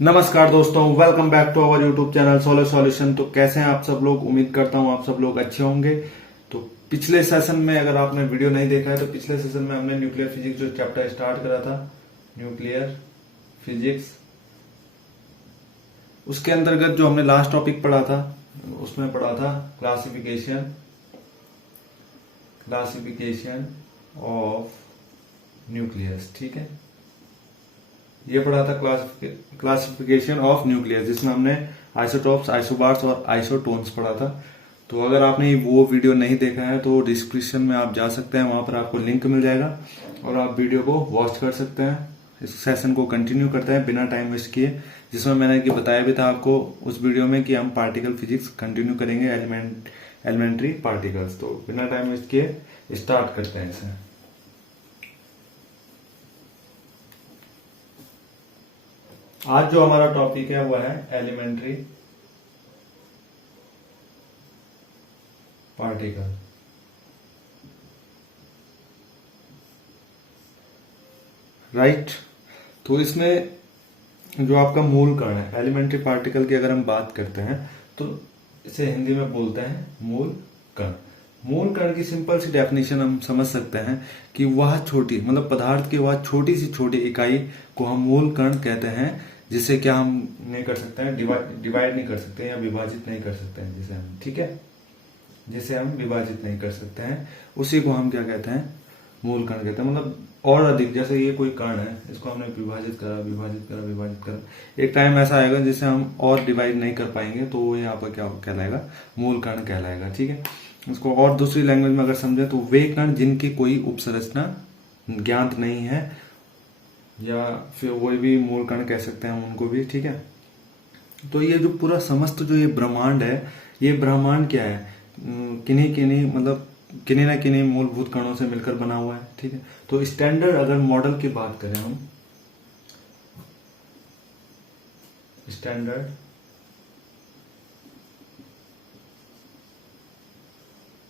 नमस्कार दोस्तों, welcome back to our YouTube channel solar solution. तो कैसे हैं आप सब लोग? उम्मीद करता हूं आप सब लोग अच्छे होंगे। तो पिछले सेशन में अगर आपने वीडियो नहीं देखा है तो पिछले सेशन में हमने न्यूक्लियर फिजिक्स जो चैप्टर स्टार्ट करा था, न्यूक्लियर फिजिक्स, उसके अंतर्गत जो हमने लास्ट टॉपिक पढ़ा था उसमें पढ़ा था क्लासिफिकेशन ऑफ न्यूक्लियस। ठीक है, ये पढ़ा था क्लासिफिकेशन ऑफ न्यूक्लियस, जिसमें हमने आइसोटॉप्स, आइसोबार्स और आइसोटोन्स पढ़ा था। तो अगर आपने वो वीडियो नहीं देखा है तो डिस्क्रिप्शन में आप जा सकते हैं, वहां पर आपको लिंक मिल जाएगा और आप वीडियो को वॉच कर सकते हैं। इस सेशन को कंटिन्यू करते हैं बिना टाइम वेस्ट किए, जिसमें मैंने कि बताया भी था आपको उस वीडियो में कि हम पार्टिकल फिजिक्स कंटिन्यू करेंगे, एलिमेंट्री पार्टिकल्स। तो बिना टाइम वेस्ट किए स्टार्ट करते हैं इसे। आज जो हमारा टॉपिक है वो है एलिमेंट्री पार्टिकल। राइट, तो इसमें जो आपका मूल कण है एलिमेंट्री पार्टिकल की अगर हम बात करते हैं तो इसे हिंदी में बोलते हैं मूल कण। मूल कण की सिंपल सी डेफिनेशन हम समझ सकते हैं कि वह छोटी, मतलब पदार्थ की वह छोटी सी छोटी इकाई को हम मूल कण कहते हैं, जिसे क्या हम नहीं कर सकते हैं, डिवाइड नहीं कर सकते या विभाजित नहीं कर सकते हैं, जिसे हम, ठीक है, जिसे हम विभाजित नहीं कर सकते हैं, उसी को हम क्या कहते हैं, मूल कण कहते हैं। मतलब और अधिक, जैसे ये कोई कण है, इसको हमने विभाजित करा, विभाजित करा, विभाजित करा, एक टाइम ऐसा आएगा जिसे हम और डिवाइड नहीं कर पाएंगे, तो वो यहाँ पर क्या कहलाएगा, मूल कण कहलाएगा। ठीक है, इसको और दूसरी लैंग्वेज में अगर समझे तो वे कण जिनकी कोई उपसंरचना ज्ञात नहीं है, या फिर वही भी मूल कण कह सकते हैं उनको भी। ठीक है, तो ये जो पूरा समस्त जो ये ब्रह्मांड है, ये ब्रह्मांड क्या है, किन्हीं किन्हीं मतलब किन्हीं ना किन्हीं मूलभूत कणों से मिलकर बना हुआ है। ठीक है, तो स्टैंडर्ड अगर मॉडल की बात करें हम, स्टैंडर्ड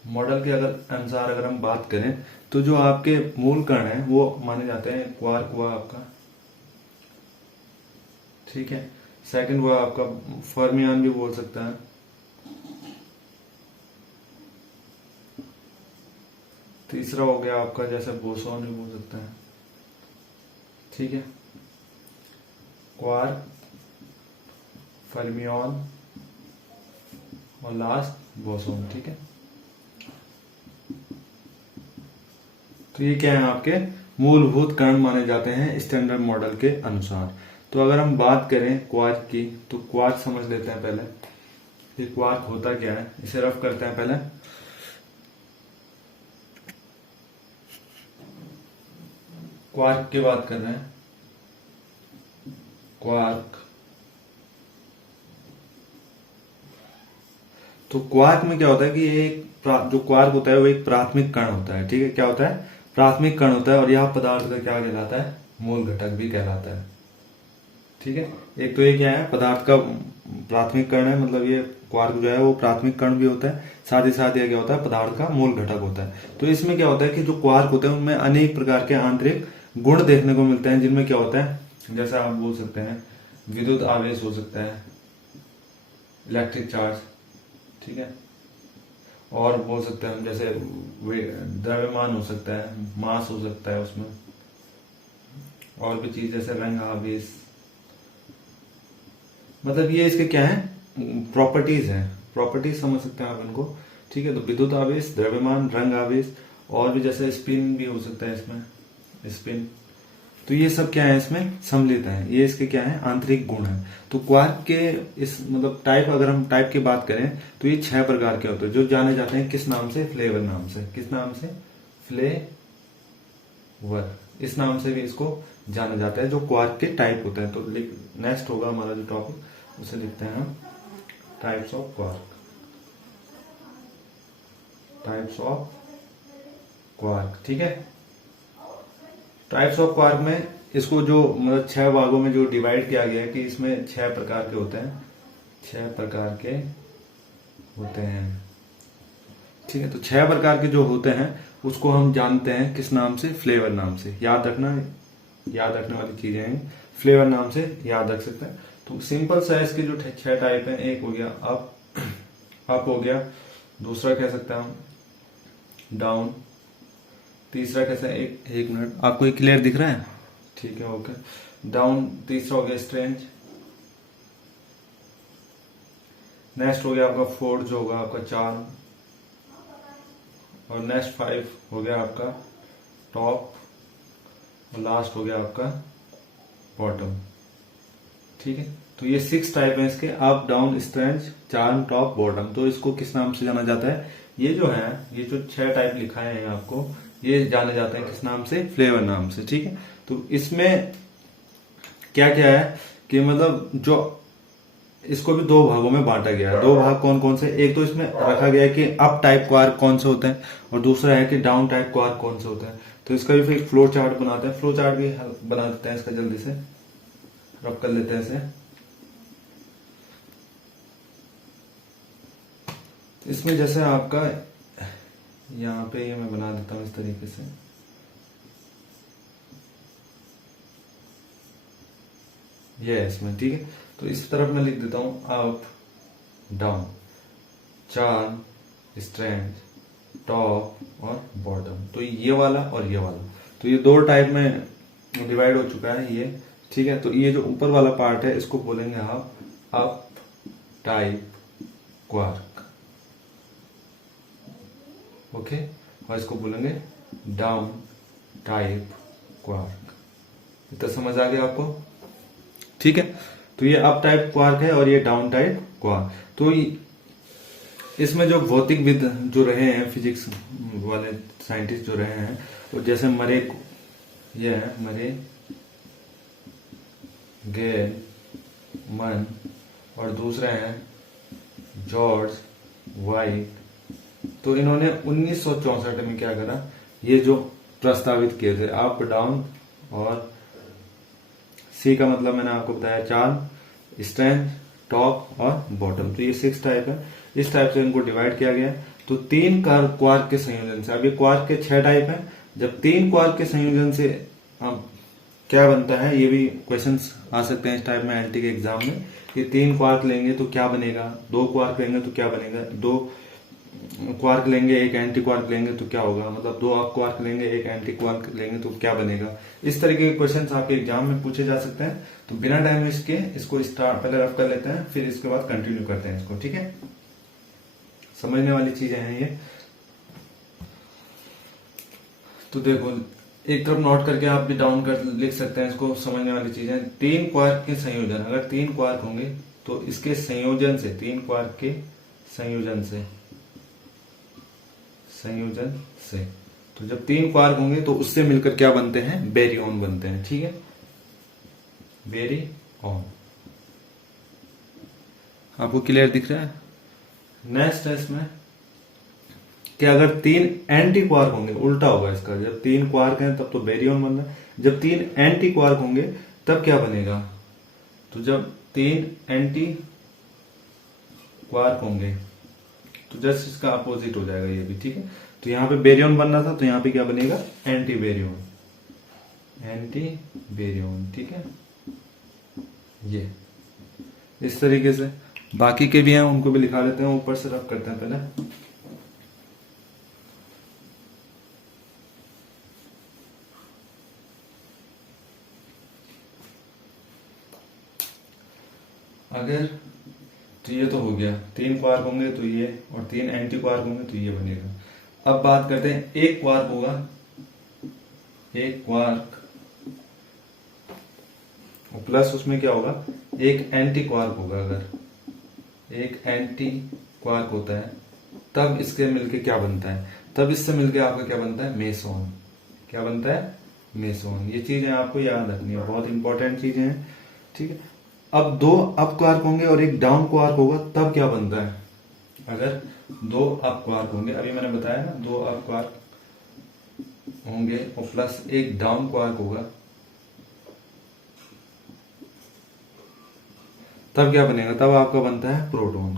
मॉडल के अगर अनुसार अगर हम बात करें तो जो आपके मूल कण हैं वो माने जाते हैं क्वार्क हुआ आपका, ठीक है, सेकंड हुआ आपका फर्मियन भी बोल सकता है, तीसरा हो गया आपका जैसे बोसॉन भी बोल सकते हैं। ठीक है, क्वार्क, फर्मियन और लास्ट बोसॉन। ठीक है, तो ये क्या है, आपके मूलभूत कण माने जाते हैं स्टैंडर्ड मॉडल के अनुसार। तो अगर हम बात करें क्वार्क की, तो क्वार्क समझ लेते हैं पहले कि क्वार्क होता क्या है, इसे रफ करते हैं पहले। क्वार्क की बात कर रहे हैं, क्वार्क, तो क्वार्क में क्या होता है कि एक जो क्वार्क होता है वो एक प्राथमिक कण होता है। ठीक है, क्या होता है, प्राथमिक कण होता है, और यह पदार्थ का क्या कहलाता है, मूल घटक भी कहलाता है। ठीक है, एक तो ये क्या है, पदार्थ का प्राथमिक कण है, मतलब ये क्वार्क जो है वो प्राथमिक कण भी होता है, साथ ही साथ ये क्या होता है, पदार्थ का मूल घटक होता है। तो इसमें क्या होता है कि जो क्वार्क होते हैं उनमें अनेक प्रकार के आंतरिक गुण देखने को मिलते हैं, जिनमें क्या होता है, जैसे आप बोल सकते हैं विद्युत आवेश हो सकता है, इलेक्ट्रिक चार्ज, ठीक है, और बोल सकते हैं हम जैसे द्रव्यमान हो सकता है, मास हो सकता है उसमें, और भी चीज जैसे रंग आवेश, मतलब ये इसके क्या है, प्रॉपर्टीज हैं, प्रॉपर्टीज समझ सकते हैं आप इनको। ठीक है, तो विद्युत आवेश, द्रव्यमान, रंग आवेश, और भी जैसे स्पिन भी हो सकता है इसमें, स्पिन, तो ये सब क्या है इसमें सम्मिलित है, ये इसके क्या है, आंतरिक गुण है। तो क्वार्क के इस मतलब टाइप, अगर हम टाइप की बात करें तो ये 6 प्रकार के होते हैं, जो जाने जाते हैं किस नाम से, फ्लेवर नाम से। किस नाम से, फ्लेवर, इस नाम से भी इसको जाना जाता है, जो क्वार्क के टाइप होते हैं। तो नेक्स्ट होगा हमारा जो टॉपिक, उसे लिखते हैं हम types of quark, types of quark. ठीक है, टाइप्स ऑफ क्वार्क में इसको जो मतलब 6 भागों में जो डिवाइड किया गया है कि इसमें 6 प्रकार के होते हैं, 6 प्रकार के होते हैं। ठीक है, तो 6 प्रकार के जो होते हैं उसको हम जानते हैं किस नाम से, फ्लेवर नाम से। याद रखना, याद रखने वाली चीजें हैं, फ्लेवर नाम से याद रख सकते हैं। तो सिंपल सा इसके जो 6 टाइप हैं, एक हो गया अप हो गया, दूसरा कह सकते हैं हम डाउन, तीसरा कैसे, एक मिनट, आपको ये क्लियर दिख रहा है? ठीक है, ओके। डाउन, तीसरा हो गया स्ट्रेंज, नेक्स्ट हो गया आपका 4 जो होगा आपका चार्म, और नेक्स्ट 5 हो गया आपका टॉप, और लास्ट हो गया आपका बॉटम। ठीक है, तो ये 6 टाइप है इसके, up down strange charm top bottom. तो इसको किस नाम से जाना जाता है? ये जो है, ये जो 6 टाइप लिखाए हैं आपको, ये जाने जाते हैं किस नाम से? फ्लेवर नाम से। ठीक है, तो इसमें क्या क्या है कि मतलब जो इसको भी 2 भागों में बांटा गया है। 2 भाग कौन कौन से? एक तो इसमें रखा गया है कि अप टाइप क्वार्क कौन से होते हैं, और दूसरा है कि डाउन टाइप क्वार्क कौन से होते हैं। तो इसका भी फिर फ्लो चार्ट बनाते हैं, फ्लो चार्ट भी बना देते हैं इसका, जल्दी से रब कर लेते हैं इसे। इसमें जैसे आपका यहाँ पे ये मैं बना देता हूं इस तरीके से, ये है इसमें। ठीक है, तो इस तरफ मैं लिख देता हूं up down charm strength top और बॉटम। तो ये वाला और ये वाला, तो ये 2 टाइप में डिवाइड हो चुका है ये। ठीक है, तो ये जो ऊपर वाला पार्ट है इसको बोलेंगे आप अप टाइप क्वार्क, ओके, और इसको बोलेंगे डाउन टाइप क्वार्क। इतना समझ आ गया आपको? ठीक है, तो ये अप टाइप क्वार्क है और ये डाउन टाइप क्वार्क। तो इसमें जो भौतिकविद जो रहे हैं, फिजिक्स वाले साइंटिस्ट जो रहे हैं, तो जैसे मरे, ये है मरे, गेल, मन, और दूसरे हैं जॉर्ज वाइट। तो इन्होंने 1964 में क्या करा, ये जो प्रस्तावित किए थे अप डाउन, और सी का मतलब मैंने आपको बताया चार्म स्ट्रेंथ टॉप और बॉटम। तो ये 6 टाइप है, इस टाइप से इनको डिवाइड किया गया। तो 3 क्वार्क के संयोजन से, अब ये क्वार्क के 6 टाइप है, जब 3 क्वार्क के संयोजन से अब क्या बनता है, ये भी क्वेश्चंस आ सकते हैं इस टाइप में एलटी के एग्जाम में, कि 3 क्वार्क लेंगे तो क्या बनेगा, 2 क्वार्क लेंगे तो क्या बनेगा, 2 क्वार्क लेंगे एक एंटी क्वार्क लेंगे तो क्या होगा, मतलब 2 अप क्वार्क लेंगे एक एंटी क्वार्क लेंगे तो क्या बनेगा। इस तरीके के क्वेश्चंस आपके एग्जाम में पूछे जा सकते हैं। तो बिना टाइम वेस्ट के इसको स्टार्ट पहले रफ कर लेते हैं, फिर इसके बाद कंटिन्यू करते हैं इसको। ठीक है, समझने वाली चीजें हैं ये। तो देखो, एक तरफ नोट करके आप भी डाउन कर लिख सकते हैं इसको, समझने वाली चीजें। 3 क्वार्क के संयोजन, अगर 3 क्वार्क होंगे तो इसके संयोजन से, 3 क्वार्क के संयोजन से, तो जब 3 क्वार्क होंगे तो उससे मिलकर क्या बनते हैं, बेरियन बनते हैं। ठीक है, बेरियन। आपको क्लियर दिख रहा है? नेक्स्ट है इसमें कि अगर 3 एंटी क्वार्क होंगे, उल्टा होगा इसका, जब 3 क्वार्क हैं तब तो बेरियन बन रहा है, जब 3 एंटी क्वार्क होंगे तब क्या बनेगा, तो जब 3 एंटी क्वार्क होंगे तो जस्ट इसका अपोजिट हो जाएगा ये भी। ठीक है, तो यहां पे बेरियन बनना था, तो यहां पे क्या बनेगा, एंटी बेरियन, एंटी बेरियन। ठीक है, ये इस तरीके से बाकी के भी हैं, उनको भी लिखा लेते हैं, ऊपर से रफ करते हैं पहले। अगर तो ये तो हो गया, 3 क्वार्क होंगे तो ये, और 3 एंटी क्वार्क होंगे तो ये बनेगा। अब बात करते हैं, एक क्वार्क होगा, एक क्वार्क और प्लस उसमें क्या होगा, एक एंटी क्वार्क होगा। अगर एक एंटी क्वार्क होता है तब इसके मिलके क्या बनता है, तब इससे मिलके आपका क्या बनता है, मेसोन। क्या बनता है, मेसोन। ये चीजें आपको याद रखनी है, बहुत इंपॉर्टेंट चीजें हैं। ठीक है, अब 2 अप क्वार्क होंगे और एक डाउन क्वार्क होगा तब क्या बनता है, अगर 2 अप क्वार्क होंगे, अभी मैंने बताया ना, 2 अप क्वार्क होंगे और प्लस एक डाउन क्वार्क होगा, तब क्या बनेगा, तब आपका बनता है प्रोटॉन।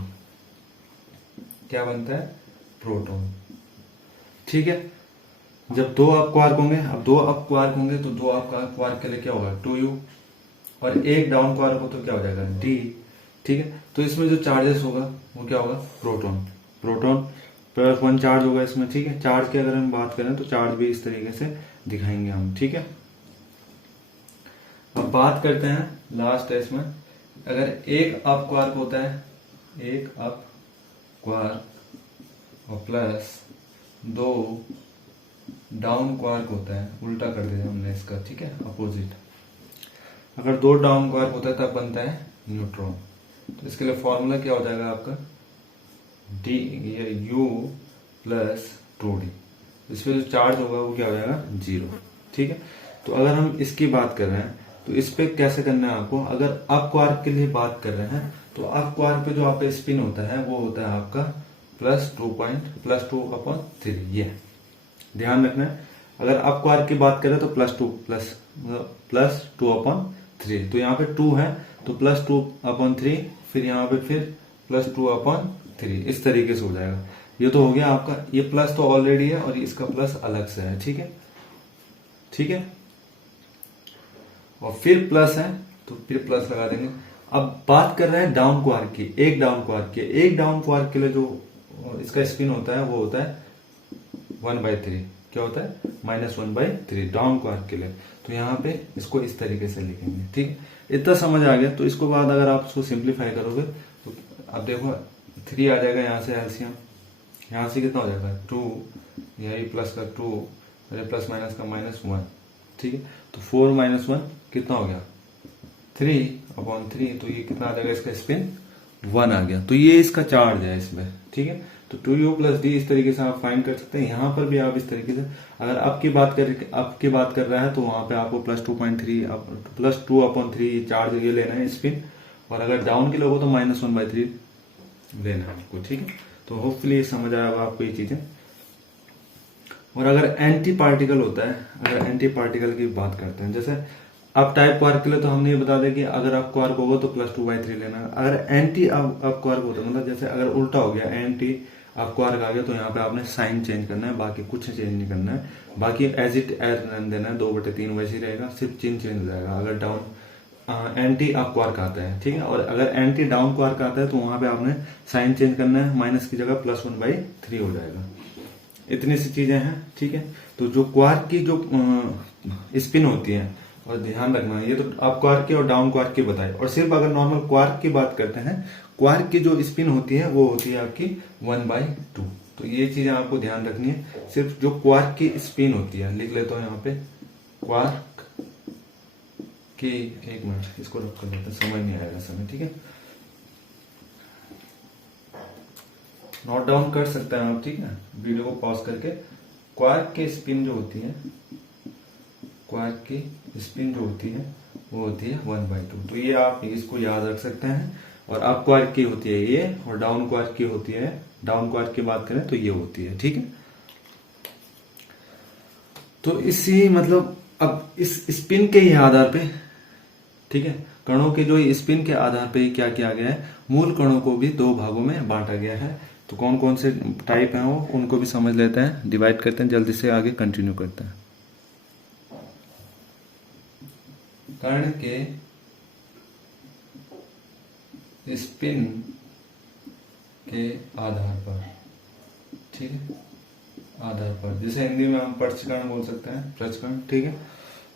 क्या बनता है, प्रोटॉन। ठीक है, जब 2 अप क्वार्क होंगे, अब 2 अप क्वार्क होंगे तो 2 अप क्वार्क के लिए क्या होगा, 2u, और एक डाउन क्वार्क हो तो क्या हो जाएगा डी। ठीक है, तो इसमें जो चार्जेस होगा वो क्या होगा प्रोटॉन। प्रोटॉन प्लस 1 चार्ज होगा इसमें। ठीक है, चार्ज की अगर हम बात करें तो चार्ज भी इस तरीके से दिखाएंगे हम। ठीक है, अब बात करते हैं लास्ट है इसमें, अगर एक अप क्वार्क होता है, एक अप क्वार्क और प्लस 2 डाउन क्वार्क होता है, उल्टा कर दिया हमने इसका। ठीक है, अपोजिट। अगर 2 डाउन क्वार्क होता है तब बनता है न्यूट्रॉन। तो इसके लिए फॉर्मूला क्या हो जाएगा आपका डी, ये यू प्लस 2d। इसमें जो चार्ज होगा वो क्या हो जाएगा 0। ठीक है, तो अगर हम इसकी बात कर रहे हैं तो इस पे कैसे करना है आपको। अगर अप क्वार्क के लिए बात कर रहे हैं तो अप क्वार्क पे जो आपका स्पिन होता है वो होता है आपका +2/3। ये ध्यान रखना है। अगर अप क्वार्क की बात करें तो +2/3। तो यहाँ पे 2 है तो +2/3, फिर यहाँ पे फिर +2/3, इस तरीके से हो जाएगा। ये तो हो गया आपका, ये प्लस तो ऑलरेडी है और इसका प्लस अलग से है। ठीक है, ठीक है, और फिर प्लस है तो फिर प्लस लगा देंगे। अब बात कर रहे हैं डाउन क्वार्क की, एक डाउन क्वार्क की। एक डाउन क्वार्क के लिए जो इसका स्पिन होता है वो होता है 1/3। क्या होता है -1/3 डाउन क्वार्क के लिए। तो यहाँ पे इसको इस तरीके से लिखेंगे। ठीक है, इतना समझ आ गया। तो इसको बाद अगर आप इसको सिंप्लीफाई करोगे तो अब देखो 3 आ जाएगा यहाँ से एलसीएम, यहाँ से कितना हो जाएगा 2, यही प्लस का 2, अरे प्लस माइनस का -1। ठीक है, तो 4 - 1 कितना हो गया 3/3। तो ये कितना आ जाएगा, इसका स्पिन 1 आ गया। तो ये इसका चार्ज है इसमें। ठीक है, तो 2u + d इस तरीके से आप फाइंड कर सकते हैं। यहां पर भी आप इस तरीके से, अगर अप की बात कर रहा है तो वहां पे आपको +2/3 चार्ज ये लेना है स्पिन, और अगर डाउन के लोगों तो -1/3 लेना है आपको। ठीक है, तो होपफुली समझ आया होगा आपको ये चीजें। और अगर एंटी पार्टिकल होता है, अगर एंटी पार्टिकल की बात करते हैं, जैसे अप टाइप क्वार्क के लिए तो हमने ये बता दिया कि अगर अप क्वार्क होगा तो +2/3 लेना है। अगर एंटी अप क्वार्क होता है, मतलब जैसे अगर उल्टा हो गया, एंटी अप क्वार्क आ गया, तो यहाँ पे आपने साइन चेंज करना है, बाकी कुछ चेंज नहीं करना है। बाकी एज इट एज देना है, 2/3 वैसे ही रहेगा, सिर्फ चिन्ह चेंज हो जाएगा अगर डाउन एंटी अप क्वार्क आता है। ठीक है, और अगर एंटी डाउन क्वार्क आता है तो वहां पे आपने साइन चेंज करना है, माइनस की जगह +1/3 हो जाएगा। इतनी सी चीजें हैं। ठीक है, तो जो क्वार्क की जो स्पिन होती है, और ध्यान रखना ये तो अप क्वार्क की और डाउन क्वार्क की बताई, और सिर्फ अगर नॉर्मल क्वार्क की बात करते हैं, क्वार्क की जो स्पिन होती है वो होती है आपकी 1/2। तो ये चीजें आपको ध्यान रखनी है। सिर्फ जो क्वार्क की स्पिन होती है, लिख लेता हूं यहाँ पे क्वार्क की, एक मिनट इसको रख कर देते हैं, समझ नहीं आएगा समय। ठीक है, नोट डाउन कर सकते हैं आप। ठीक है, वीडियो को पॉज करके। क्वार्क की स्पिन जो होती है, क्वार्क की स्पिन जो होती है वो होती है 1/2। तो ये आप इसको याद रख सकते हैं। और अप क्वार्क की होती है ये, और डाउन क्वार्क की होती है, डाउन क्वार्क की बात करें तो ये होती है। ठीक है, तो इसी मतलब अब इस स्पिन के ही आधार पे, ठीक है, कणों के जो स्पिन के आधार पे क्या किया गया है, मूल कणों को भी 2 भागों में बांटा गया है। तो कौन कौन से टाइप हैं वो, उनको भी समझ लेते हैं, डिवाइड करते हैं, जल्दी से आगे कंटिन्यू करते हैं। कण के स्पिन के आधार पर, ठीक है, आधार पर, जैसे हिंदी में हम पर्चकण बोल सकते हैं, पर्चकण। ठीक है,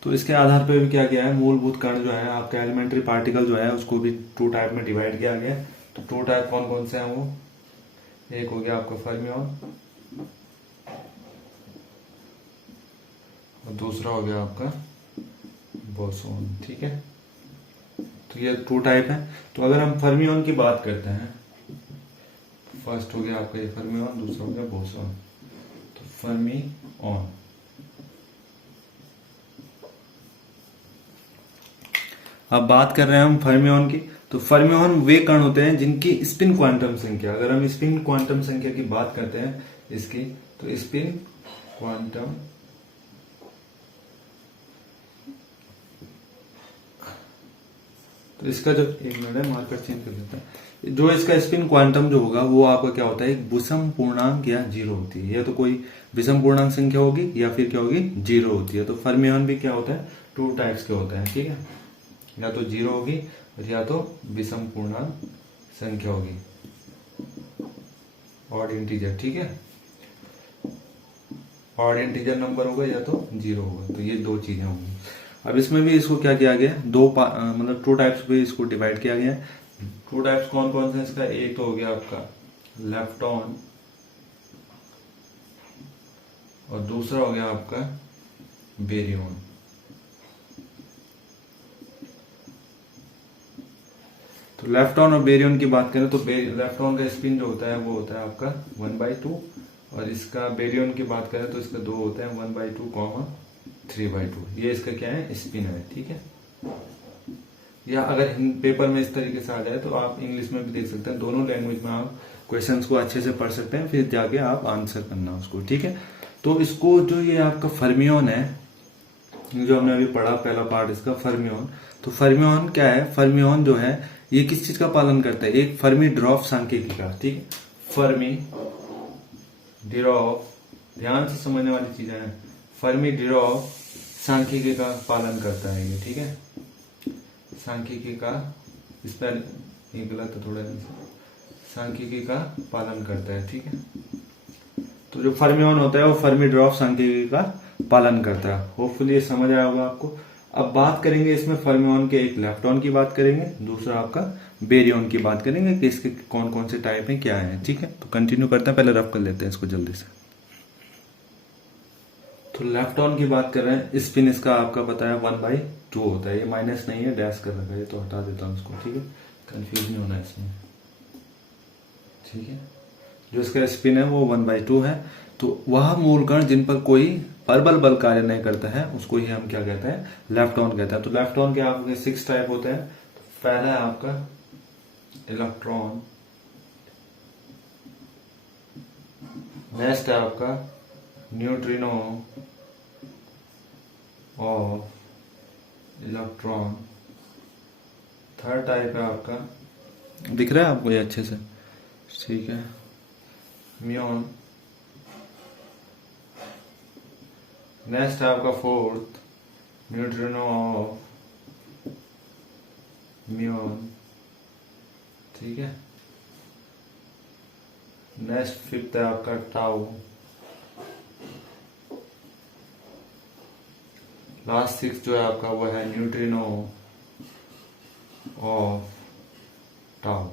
तो इसके आधार पर भी क्या किया है, मूलभूत कण जो है आपका एलिमेंट्री पार्टिकल जो है उसको भी 2 टाइप में डिवाइड किया गया। तो 2 टाइप कौन कौन से हैं वो, एक हो गया आपका फर्मियन और दूसरा हो गया आपका बोसोन। ठीक है, तो ये 2 टाइप है। तो अगर हम फर्मियन की बात करते हैं, फर्स्ट हो गया आपका ये फर्मियन, दूसरा हो गया बोसोन। तो फर्मियन, अब बात कर रहे हैं हम फर्मियन की। तो फर्मियन वे कण होते हैं जिनकी स्पिन क्वांटम संख्या, अगर हम स्पिन क्वांटम संख्या की बात करते हैं इसकी, तो स्पिन क्वांटम तो इसका जो, एक मिनट है, मार्कर चेंज कर लेते हैं। जो इसका स्पिन क्वांटम जो होगा वो आपका क्या होता है, एक विषम पूर्णांक या 0 होती है। या तो कोई विषम पूर्णांक संख्या होगी या फिर क्या होगी 0 होती है। तो फर्मियन भी क्या होता है, 2 टाइप्स के होते हैं। ठीक है, या तो 0 होगी और या तो विषम पूर्णांक संख्या होगी, ऑड इंटीजर, ठीक है। ऑड इंटीजर नंबर होगा या तो 0 होगा, तो ये दो चीजें होंगी। अब इसमें भी इसको क्या किया गया, मतलब 2 टाइप्स में इसको डिवाइड किया गया है। 2 टाइप्स कौन कौन से इसका, एक तो हो गया आपका लेफ्ट ऑन और दूसरा हो गया आपका बेरियन। तो लेफ्ट ऑन और बेरियन की बात करें तो लेफ्ट ऑन का स्पिन जो होता है वो होता है आपका 1/2, और इसका बेरियन की बात करें तो इसका 2 होता है 1/2, 3/2। ये इसका क्या है, स्पिन है, ठीक है। या अगर पेपर में इस तरीके से आ जाए तो आप इंग्लिश में भी देख सकते हैं, दोनों लैंग्वेज में आप क्वेश्चंस को अच्छे से पढ़ सकते हैं, फिर जाके आप आंसर करना उसको, ठीक है। तो इसको जो ये आपका फर्मियोन है, जो हमने अभी पढ़ा पहला पार्ट इसका फर्मियोन, तो फर्मियोन क्या है, फर्मियोन जो है ये किस चीज का पालन करता है, एक फर्मी ड्रॉप सांख्यिकी का, ठीक है। फर्मी डिरॉफ, ध्यान से समझने वाली चीजें हैं, फर्मी डिरॉफ सांख्यिकी का पालन करता है ये, ठीक है। सांख्यिकी का, इस पर ये गलत है थोड़ा, सांख्यिकी का पालन करता है, ठीक है। तो जो फर्मियोन होता है वो फर्मी ड्रॉप सांख्यिकी का पालन करता है। होपफुली ये समझ आया होगा आपको। अब बात करेंगे इसमें फर्मियोन के, एक लेफ्टॉन की बात करेंगे, दूसरा आपका बेरियन की बात करेंगे कि इसके कौन कौन से टाइप हैं, क्या है, ठीक है। तो कंटिन्यू करते हैं, पहले रफ कर लेते हैं इसको जल्दी से। तो लेफ्टॉन की बात कर रहे हैं, स्पिन इसका आपका पता है 1/2 होता है, ये माइनस नहीं है, डैश कर रखा है, तो हटा देता हूं इसको, ठीक है, कंफ्यूज नहीं होना इसमें, ठीक है। जो इसका स्पिन है वो 1/2 है। तो वह मूल कण जिन पर कोई परबल बल कार्य नहीं करता है उसको ही हम क्या कहते हैं, लेफ्टॉन कहते हैं। तो लेफ्टॉन के आपके 6 टाइप होते हैं। पहला है आपका इलेक्ट्रॉन, नेक्स्ट है आपका neutrino of electron, third type है आपका, दिख रहा है आपको ये अच्छे से, ठीक है, म्यून, नेक्स्ट है आपका फोर्थ न्यूट्रिनो ऑफ म्यून, ठीक है। नेक्स्ट फिफ्थ है आपका टाउ, लास्ट 6 जो है आपका वो है न्यूट्रिनो ऑफ टाउ,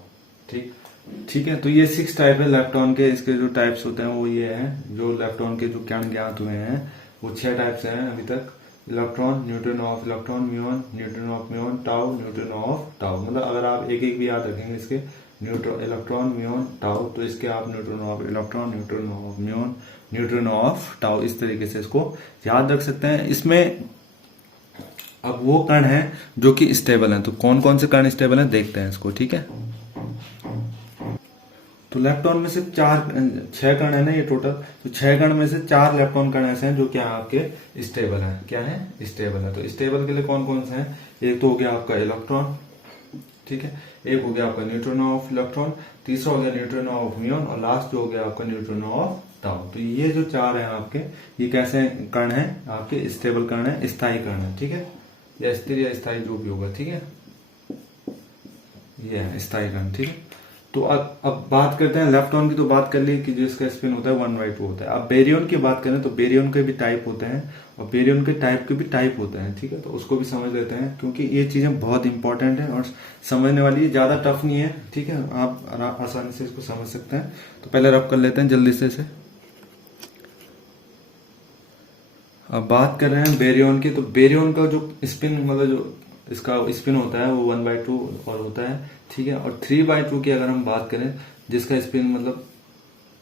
ठीक है। तो ये 6 टाइप है लेफ्टॉन के। इसके जो टाइप्स होते हैं वो ये हैं, जो लेफ्टॉन के जो ज्ञान ज्ञात हुए हैं वो 6 टाइप से हैं अभी तक, electron, neutrino of electron, muon, neutrino of muon, tau, neutrino of tau. मतलब अगर आप एक एक भी याद रखेंगे इसके, इलेक्ट्रॉन, म्यून, टाउ, तो इसके आप neutrino of electron, neutrino of muon, neutrino of tau, इस तरीके से इसको याद रख सकते हैं। इसमें अब वो कण है जो कि स्टेबल है, तो कौन कौन से कण स्टेबल है देखते हैं इसको, ठीक है। तो लेफ्टॉन में से 6 कण है ना ये टोटल, तो 6 कण में से 4 लेफ्टॉन कण ऐसे हैं जो क्या आपके स्टेबल हैं, क्या है, स्टेबल है। तो स्टेबल के लिए कौन कौन से हैं, एक तो हो गया आपका इलेक्ट्रॉन, ठीक है, एक हो गया आपका न्यूट्रिनो ऑफ इलेक्ट्रॉन, तीसरा हो गया न्यूट्रिनो ऑफ म्यून, और लास्ट जो हो गया आपका न्यूट्रिनो ऑफ टाउ। तो ये जो 4 हैं आपके, ये कैसे कण है आपके, स्टेबल कण है, स्थायी कण है, ठीक है, या स्थिर या स्थायी जो भी होगा, ठीक है, ये है स्थायी कण, ठीक है। तो अब बात करते हैं लेफ्टॉन की, तो बात कर ली कि जो इसका स्पिन होता है 1/2 होता है। अब बेरियन की बात करें तो बेरियन के भी टाइप होते हैं, और बेरियन के टाइप के भी टाइप होते हैं, ठीक है। तो उसको भी समझ लेते हैं, क्योंकि ये चीजें बहुत इंपॉर्टेंट है और समझने वाली, ज्यादा टफ नहीं है, ठीक है, आप आसानी से इसको समझ सकते हैं। तो पहले रफ कर लेते हैं जल्दी से इसे। अब बात कर रहे हैं बेरियन की, तो बेरियन का जो स्पिन, मतलब जो इसका स्पिन होता है वो 1/2 और होता है, ठीक है। और 3/2 की अगर हम बात करें, जिसका स्पिन मतलब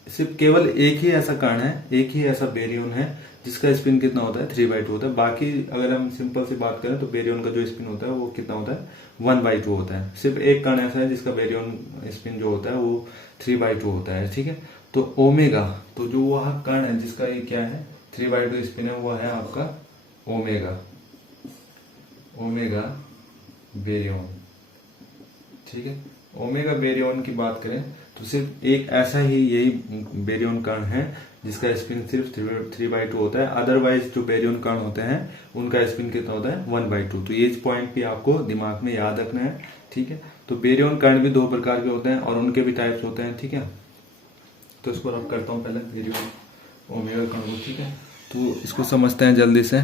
सिर्फ केवल एक ही ऐसा कण है, एक ही ऐसा बेरियन है जिसका स्पिन कितना होता है, 3/2 होता है। बाकी अगर हम सिंपल सी बात करें तो बेरियन का जो स्पिन होता है वो कितना होता है, 1/2 होता है। सिर्फ एक कण ऐसा है जिसका बेरियन स्पिन जो होता है वो 3/2 होता है, ठीक है। तो ओमेगा, तो जो वह कण है जिसका ये क्या है, 3/2 स्पिन है, वो है आपका ओमेगा, ओमेगा बेरियन, ठीक है। ओमेगा बेरियन की बात करें तो सिर्फ एक ऐसा ही यही बेरियन कण है जिसका स्पिन सिर्फ 3/2 होता है। अदरवाइज जो बेरियन कण होते हैं उनका स्पिन कितना होता है 1/2। तो ये पॉइंट भी आपको दिमाग में याद रखना है, ठीक है। तो बेरियन कण भी 2 प्रकार के होते हैं और उनके भी टाइप्स होते हैं, ठीक है। तो इसको रब करता हूँ पहले बेरियन ओमेगा कण को, ठीक है। तो इसको समझते हैं जल्दी से।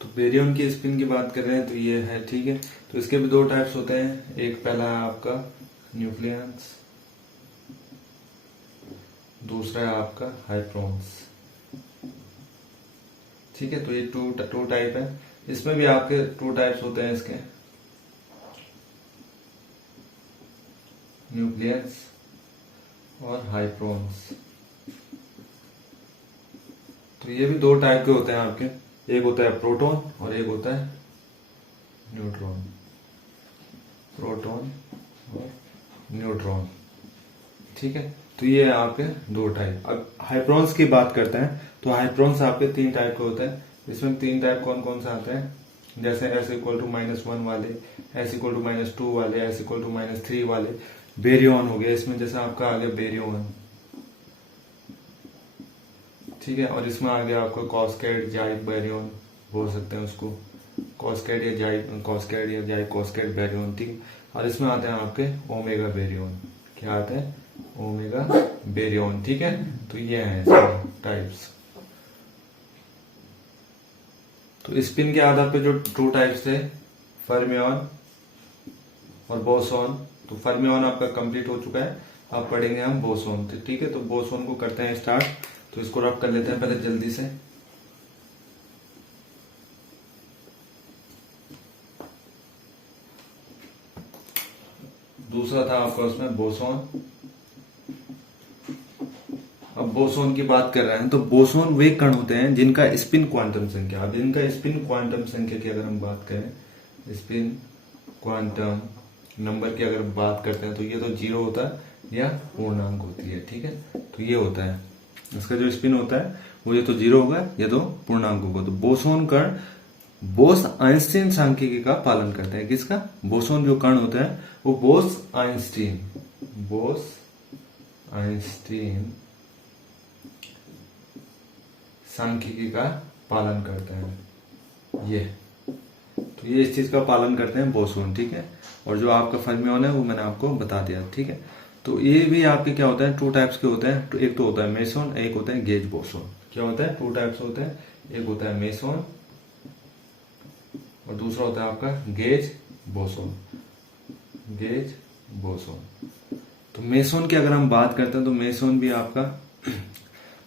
तो बेरियन की स्पिन की बात कर रहे हैं तो ये है, ठीक है। तो इसके भी 2 टाइप्स होते हैं। एक पहला है आपका न्यूक्लियस, दूसरा है आपका हाइड्रोन्स, ठीक है। तो ये टू टाइप है। इसमें भी आपके 2 टाइप्स होते हैं इसके, न्यूक्लियस और हाइड्रोन्स। तो ये भी 2 टाइप के होते हैं आपके, एक होता है प्रोटॉन और एक होता है न्यूट्रॉन। प्रोटॉन और न्यूट्रॉन, ठीक है। तो ये है आपके 2 टाइप। अब हाइड्रोन्स की बात करते हैं तो हाइड्रोन्स आपके 3 टाइप के होते हैं। इसमें 3 टाइप कौन कौन से आते हैं, जैसे S=-1 वाले, S=-2 वाले, S=-3 वाले। बेरियन हो गया इसमें, जैसे आपका आ गया बेरियन, ठीक है। और इसमें आ गया आपका कॉस्केड जाइक बेरियन, बोल सकते हैं उसको कॉस्केड या जाइक कॉस्केड बेरियन, ठीक। और इसमें आते हैं आपके ओमेगा बेरियन, क्या आते हैं ओमेगा बेरियन, ठीक है। तो ये है टाइप्स। तो स्पिन के आधार पे जो 2 टाइप्स थे, फर्मियन और बोसॉन। तो फर्मियन आपका कंप्लीट हो चुका है, अब पढ़ेंगे हम बोसॉन, ठीक है। तो बोसॉन को करते हैं स्टार्ट। तो इसको रब कर लेते हैं पहले जल्दी से। दूसरा था आपका उसमें बोसॉन। अब बोसॉन की बात कर रहे हैं तो बोसॉन वे कण होते हैं जिनका स्पिन क्वांटम संख्या, अब इनका स्पिन क्वांटम संख्या की अगर हम बात करें, स्पिन क्वांटम नंबर की अगर बात करते हैं तो ये तो 0 होता है या पूर्णांक होती है, ठीक है। तो ये होता है इसका जो स्पिन होता है वो ये तो 0 होगा या तो पूर्णांक होगा। तो बोसॉन कण बोस आइंस्टीन सांख्यिकी का पालन करते हैं। किसका? बोसॉन जो कण होता है वो बोस आइंस्टीन सांख्यिकी का पालन करते हैं। ये तो ये इस चीज का पालन करते हैं बोसॉन, ठीक है। और जो आपका फर्मियन है वो मैंने आपको बता दिया, ठीक है। तो ये भी आपके क्या होता है 2 टाइप्स के होते हैं। तो एक तो होता है मेसॉन, एक होता है गेज बोसॉन। क्या होता है 2 टाइप्स होते हैं, एक होता है मेसॉन और दूसरा होता है आपका गेज बोसॉन। तो मेसॉन की अगर हम बात करते हैं तो मेसॉन भी आपका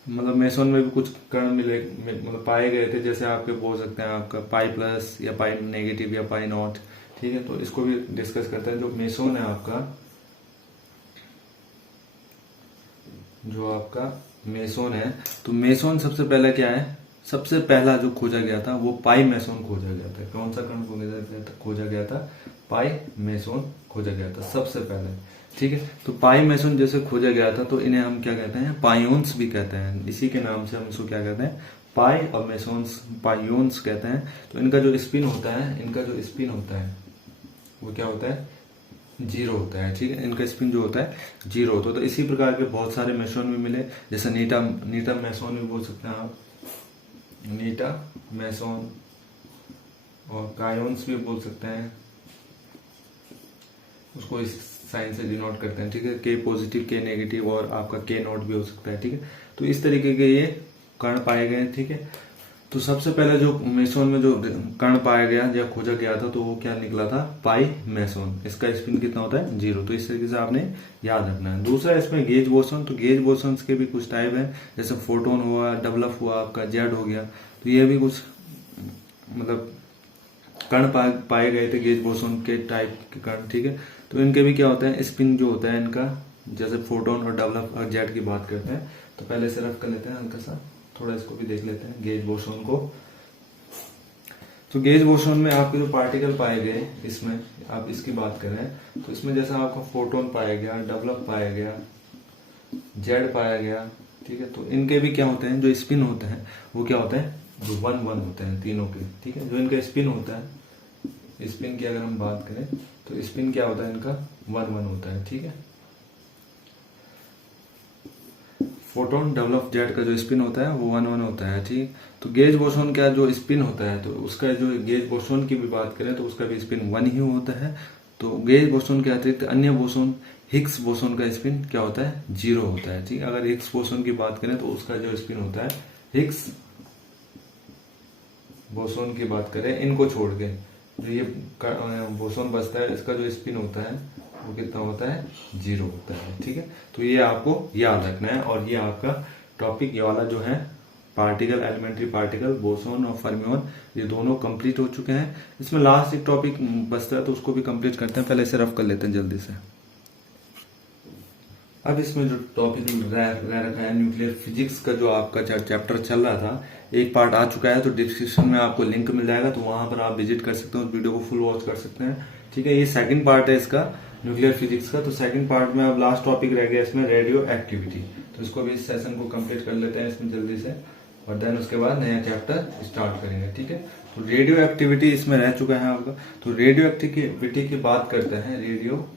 मतलब मेसॉन में भी कुछ कण मिले मतलब पाए गए थे, जैसे आपके बोल सकते हैं आपका π+ या π- या π0, ठीक है। तो इसको भी डिस्कस करते हैं। जो मेसॉन है आपका, जो आपका मेसॉन है, तो मेसॉन सबसे पहले क्या है, सबसे पहला जो खोजा गया था वो पाई मेसॉन खोजा गया था। कौन सा कण खोजा गया था? पाई मेसॉन खोजा गया था सबसे पहले, ठीक है। तो पाई मेसॉन जैसे खोजा गया था तो इन्हें हम क्या कहते हैं, पायोन्स भी कहते हैं। इसी के नाम से हम इसको क्या कहते हैं, पाई और मेसॉन्स, पायोन्स कहते हैं। तो इनका जो स्पिन होता है वो क्या होता है, 0 होता है, ठीक है। इनका स्पिन जो होता है 0 होता है। तो इसी प्रकार के बहुत सारे मेसॉन भी मिले, जैसे नीटा मेसॉन भी बोल सकते हैं आप, नीटा मेसॉन, और कायोन्स भी बोल सकते हैं, उसको इस साइन से डिनोट करते हैं, ठीक है। K+, K- और आपका K0 भी हो सकता है, ठीक है। तो इस तरीके के ये कण पाए गए, ठीक है। तो सबसे पहले जो मेसॉन में जो कण पाया गया या खोजा गया था तो वो क्या निकला था, पाई मेसॉन। इसका स्पिन कितना होता है, 0। तो इस तरीके से आपने याद रखना है। दूसरा इसमें गेज बोसॉन। तो गेज बोसॉन के भी कुछ टाइप है, जैसे फोटोन हुआ, डबलफ हुआ, आपका जेड हो गया। तो ये भी कुछ मतलब कण पाए गए थे गेज बोसॉन के टाइप के कण, ठीक है। तो इनके भी क्या होता है, स्पिन जो होता है इनका, जैसे फोटोन और डबलफ और जेड की बात करते हैं। तो पहले से रफ कर लेते हैं हल्का सा, थोड़ा इसको भी देख लेते हैं गेज बोसॉन को। तो गेज बोसॉन में आपके जो पार्टिकल पाए गए, इसमें आप इसकी बात करें तो इसमें जैसा आपका फोटोन पाया गया, डबलफ पाया गया, जेड पाया गया, ठीक है। तो इनके भी क्या होते हैं, जो स्पिन होते हैं वो क्या होते हैं जो 1 1 होते हैं तीनों के, ठीक है। जो इनका स्पिन होता है, स्पिन की अगर हम बात करें तो स्पिन क्या होता है इनका 1 1 होता है, ठीक है। फोटोन डबल ऑफ जेट का जो स्पिन होता है वो 1 1 होता है, ठीक। तो गेज बोसोन का जो स्पिन होता है, तो उसका जो गेज बोसोन की भी बात करें तो उसका भी स्पिन 1 ही होता है। तो गेज बोसोन के अतिरिक्त अन्य बोसोन, हिग्स बोसोन का स्पिन क्या होता है 0 होता है, ठीक। अगर हिग्स बोसोन की बात करें तो उसका जो स्पिन होता है, हिग्स बोसोन की बात करें इनको छोड़ के, जो ये बोसोन बचता है इसका जो स्पिन होता है वो कितना होता है 0 होता है, ठीक है। तो ये आपको याद रखना है। और ये आपका टॉपिक ये वाला जो है पार्टिकल, एलिमेंट्री पार्टिकल, बोसोन और फर्मियोन, ये दोनों कंप्लीट हो चुके हैं। इसमें लास्ट एक टॉपिक बचता है तो उसको भी कंप्लीट करते हैं, पहले इसे रफ कर लेते हैं जल्दी से। अब इसमें जो टॉपिक रह रखा है न्यूक्लियर फिजिक्स का, जो आपका चैप्टर चल रहा था, एक पार्ट आ चुका है, तो डिस्क्रिप्शन में आपको लिंक मिल जाएगा, तो वहां पर आप विजिट कर सकते हो, वीडियो को फुल वॉच कर सकते हैं, ठीक है। ये सेकंड पार्ट है इसका न्यूक्लियर फिजिक्स का। तो सेकंड पार्ट में अब लास्ट टॉपिक रह गया इसमें रेडियो एक्टिविटी, तो इसको भी इस सेशन को कंप्लीट कर लेते हैं इसमें जल्दी से, और देन उसके बाद नया चैप्टर स्टार्ट करेंगे, ठीक है। तो रेडियो एक्टिविटी इसमें रह चुका है आपका। तो रेडियो एक्टिविटी की बात करते हैं, रेडियो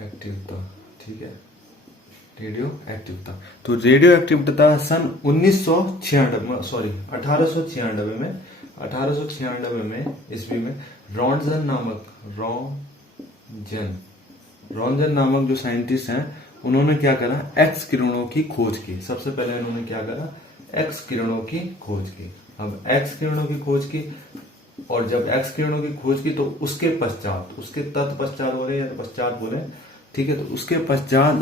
एक्टिवता, ठीक है, रेडियो एक्टिवता। तो रेडियो एक्टिवता सन 1896 में ईस्वी में रॉन्जन नामक जो साइंटिस्ट हैं उन्होंने क्या करा, एक्स किरणों की खोज की। सबसे पहले उन्होंने क्या करा, एक्स किरणों की खोज की। अब एक्स किरणों की खोज की, और जब एक्स किरणों की खोज की तो उसके पश्चात, उसके तत्पश्चात बोले या पश्चात बोले, ठीक है। तो उसके पश्चात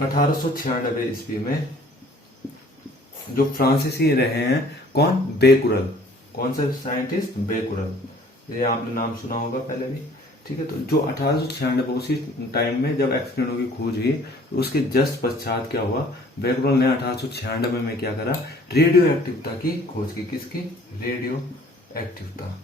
1896 ईस्वी में जो फ्रांसीसी रहे हैं, कौन, बेकुरल। कौन सा साइंटिस्ट, बेकुरल, ये आपने नाम सुना होगा पहले भी, ठीक है। तो जो 1896 उसी टाइम में जब एक्स किरणों की खोज हुई, तो उसके जस्ट पश्चात क्या हुआ, बेकुरल ने 1896 में क्या करा, रेडियो एक्टिवता की खोज की। किसकी, रेडियो एक्टिवता।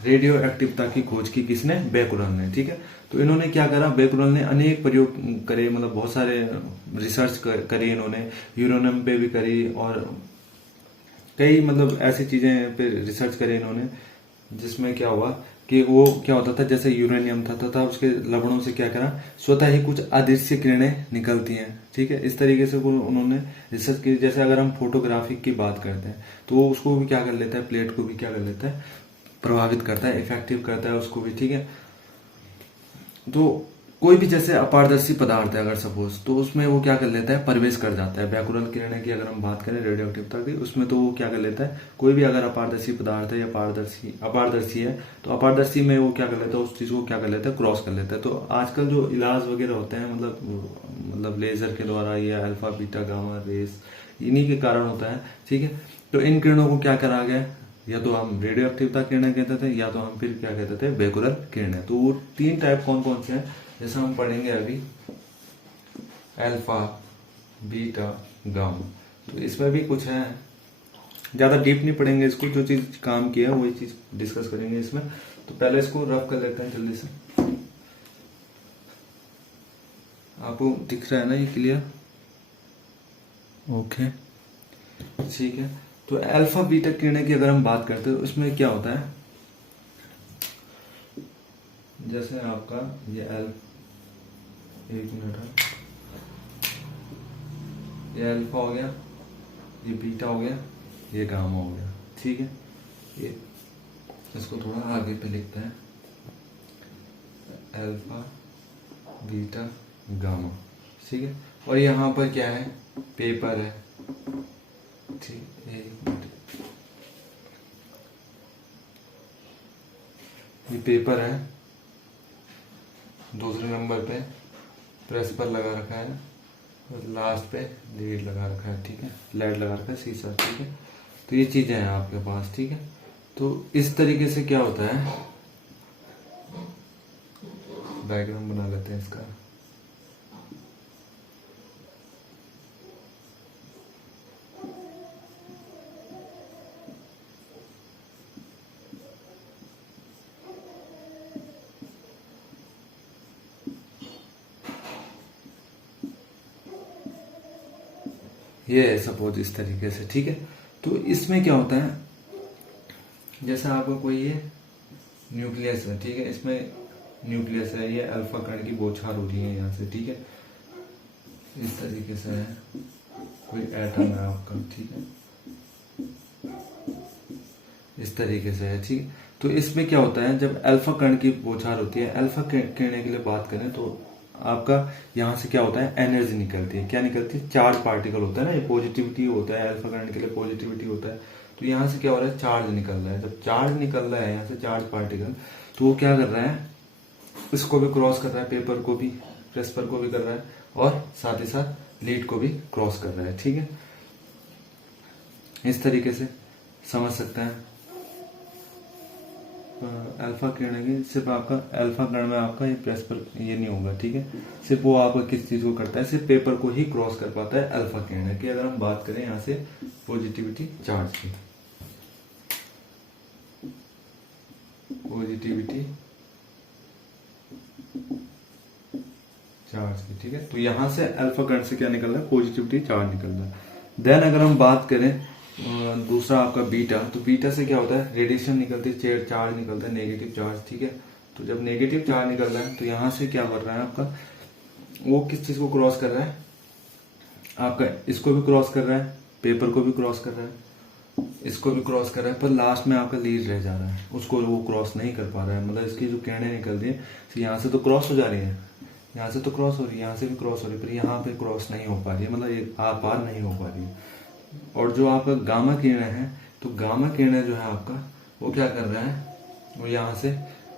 रेडियो एक्टिवता की खोज की किसने, बेकुरल ने, ठीक है। तो इन्होंने क्या करा, बेकुरल ने अनेक प्रयोग करे, मतलब बहुत सारे रिसर्च करे इन्होंने, यूरेनियम पे भी करी, और कई मतलब ऐसी चीजें पे रिसर्च करे इन्होंने, जिसमें क्या हुआ कि वो क्या होता था, जैसे यूरेनियम था तथा उसके लवणों से क्या करा, स्वतः ही कुछ अदृश्य किरणें निकलती हैं, ठीक है। इस तरीके से वो उन्होंने रिसर्च की। जैसे अगर हम फोटोग्राफी की बात करते हैं तो वो उसको भी क्या कर लेता है, प्लेट को भी क्या कर लेता है, प्रभावित करता है, इफेक्टिव करता है उसको भी, ठीक है। तो कोई भी जैसे अपारदर्शी पदार्थ है अगर सपोज, तो उसमें वो क्या कर लेता है, प्रवेश कर जाता है। बेकुरल किरणें की अगर हम बात करें रेडियो एक्टिवता की, उसमें तो वो क्या कर लेता है, कोई भी अगर अपारदर्शी पदार्थ है या अपारदर्शी है, तो अपारदर्शी में वो क्या कर लेता है, उस चीज को क्या कर लेता है, क्रॉस कर लेता है। तो आजकल जो इलाज वगैरह होते हैं, मतलब लेजर के द्वारा या अल्फा बीटा गामा रेस, इन्हीं के कारण होता है, ठीक है। तो इन किरणों को क्या करा गया, या तो हम रेडियो एक्टिवता किरणें कहते थे, या तो हम फिर क्या कहते थे, बेकुरल किरणें। तो वो 3 टाइप कौन कौन से हैं, जैसे हम पढ़ेंगे अभी, अल्फा बीटा गामा। तो इसमें भी कुछ है, ज्यादा डीप नहीं पढ़ेंगे इसको, जो चीज काम की है वही चीज डिस्कस करेंगे इसमें। तो पहले इसको रफ कर लेते हैं जल्दी से। आपको दिख रहा है ना ये क्लियर, ओके, ठीक है। तो अल्फा बीटा किरणें की अगर हम बात करते हैं तो इसमें क्या होता है, जैसे आपका ये एक मिनट है, ये अल्फा हो गया, ये बीटा हो गया, ये गामा हो गया, ठीक है। ये इसको थोड़ा आगे पे लिखते हैं, अल्फा बीटा गामा, ठीक है। और यहाँ पर क्या है, पेपर है, ठीक, ये पेपर है, दूसरे नंबर पे प्रेस पर लगा रखा है, और लास्ट पे लीड लगा रखा है, ठीक है, लेड लगा रखा है, शीशा, ठीक है। तो ये चीजें हैं आपके पास, ठीक है। तो इस तरीके से क्या होता है, डायग्राम बना लेते हैं इसका। ये है सपोज इस तरीके से, ठीक है। तो इसमें क्या होता है, जैसे आपको कोई ये न्यूक्लियस है, ठीक है, इसमें न्यूक्लियस है, ये अल्फा कण की बौछार हो रही है यहाँ से, ठीक है, इस तरीके से है, कोई एटम है आपका, ठीक है, इस तरीके से है, ठीक है। तो इसमें क्या होता है, जब अल्फा कण की बौछार होती है, अल्फा किरण के लिए बात करें तो आपका यहाँ से क्या होता है, एनर्जी निकलती है। क्या निकलती है, चार्ज पार्टिकल होता है ना, ये पॉजिटिविटी होता है, अल्फा कण के लिए पॉजिटिविटी होता है। तो यहाँ से क्या हो रहा है, चार्ज निकल रहा है। जब चार्ज निकल रहा है यहाँ से चार्ज पार्टिकल, तो वो क्या कर रहा है, इसको भी क्रॉस कर रहा है, पेपर को भी, प्रेसपर को भी कर रहा है, और साथ ही साथ लीड को भी क्रॉस कर रहा है, ठीक है। इस तरीके से समझ सकते हैं। अल्फा किरण की सिर्फ आपका अल्फा कण में आपका ये प्रेस पर ये नहीं होगा, ठीक है, सिर्फ वो आपका किस चीज को करता है, सिर्फ पेपर को ही क्रॉस कर पाता है अल्फा किरण की। अगर हम बात करें यहाँ से पॉजिटिविटी चार्ज की, पॉजिटिविटी चार्ज की, ठीक है, तो यहां से अल्फा कण से क्या निकल रहा है, पॉजिटिविटी चार्ज निकल रहा है। देन अगर हम बात करें दूसरा आपका बीटा, तो बीटा से क्या होता है, रेडिएशन निकलती है, चार्ज निकलता है, नेगेटिव चार्ज, ठीक है। तो जब नेगेटिव चार्ज निकल रहा है तो यहां से क्या कर रहा है आपका, वो किस चीज को क्रॉस कर रहा है, आपका इसको भी क्रॉस कर रहा है, पेपर को भी क्रॉस कर रहा है, इसको भी क्रॉस कर रहा है, पर लास्ट में आपका लीड रह जा रहा है, उसको वो क्रॉस नहीं कर पा रहा है। मतलब इसकी जो किरणें निकल रही है, तो यहाँ से तो क्रॉस हो जा रही है, यहाँ से तो क्रॉस हो रही है, यहाँ से भी क्रॉस हो रही है, पर यहाँ पे क्रॉस नहीं हो पा रही है, मतलब ये पार नहीं हो पा रही है। और जो आपका गामा किरणें है, तो गामा किरणें जो है आपका, वो क्या कर रहा है, वो यहाँ से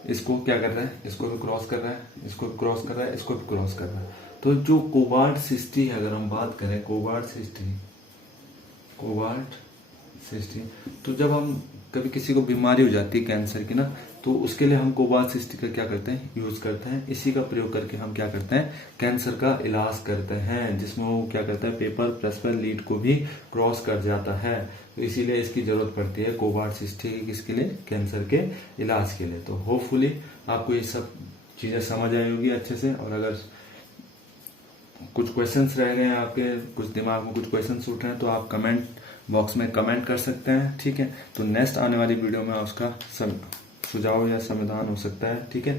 इसको क्या कर रहा है, इसको भी क्रॉस कर रहा है, इसको भी क्रॉस कर रहा है, इसको भी क्रॉस कर रहा है। तो जो कोबाल्ट 60 है, अगर हम बात करें कोबाल्ट 60, तो जब हम कभी किसी को बीमारी हो जाती है कैंसर की ना, तो उसके लिए हम कोबाल्ट 60 का क्या करते हैं, यूज करते हैं। इसी का प्रयोग करके हम क्या करते हैं, कैंसर का इलाज करते हैं, जिसमें वो क्या करता है, पेपर प्रेसपर लीड को भी क्रॉस कर जाता है। तो इसीलिए इसकी जरूरत पड़ती है कोबाल्ट 60 की, किसके लिए, कैंसर के इलाज के लिए। तो होपफुली आपको ये सब चीजें समझ आई होगी अच्छे से। और अगर कुछ क्वेश्चंस रह गए हैं आपके, कुछ दिमाग में कुछ क्वेश्चंस उठ रहे हैं, तो आप कमेंट बॉक्स में कमेंट कर सकते हैं, ठीक है। तो नेक्स्ट आने वाली वीडियो में उसका सुझाव या समाधान हो सकता है, ठीक है।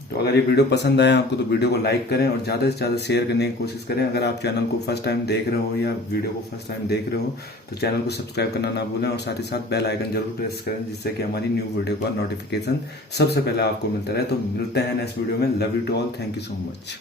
तो अगर ये वीडियो पसंद आया आपको, तो वीडियो को लाइक करें और ज्यादा से ज्यादा शेयर करने की कोशिश करें। अगर आप चैनल को फर्स्ट टाइम देख रहे हो या वीडियो को फर्स्ट टाइम देख रहे हो, तो चैनल को सब्सक्राइब करना ना भूलें, और साथ ही साथ बेल आइकन जरूर प्रेस करें, जिससे कि हमारी न्यू वीडियो का नोटिफिकेशन सबसे पहले आपको मिलता रहे। तो मिलते हैं नेक्स्ट वीडियो में। Love you to all, thank you so much.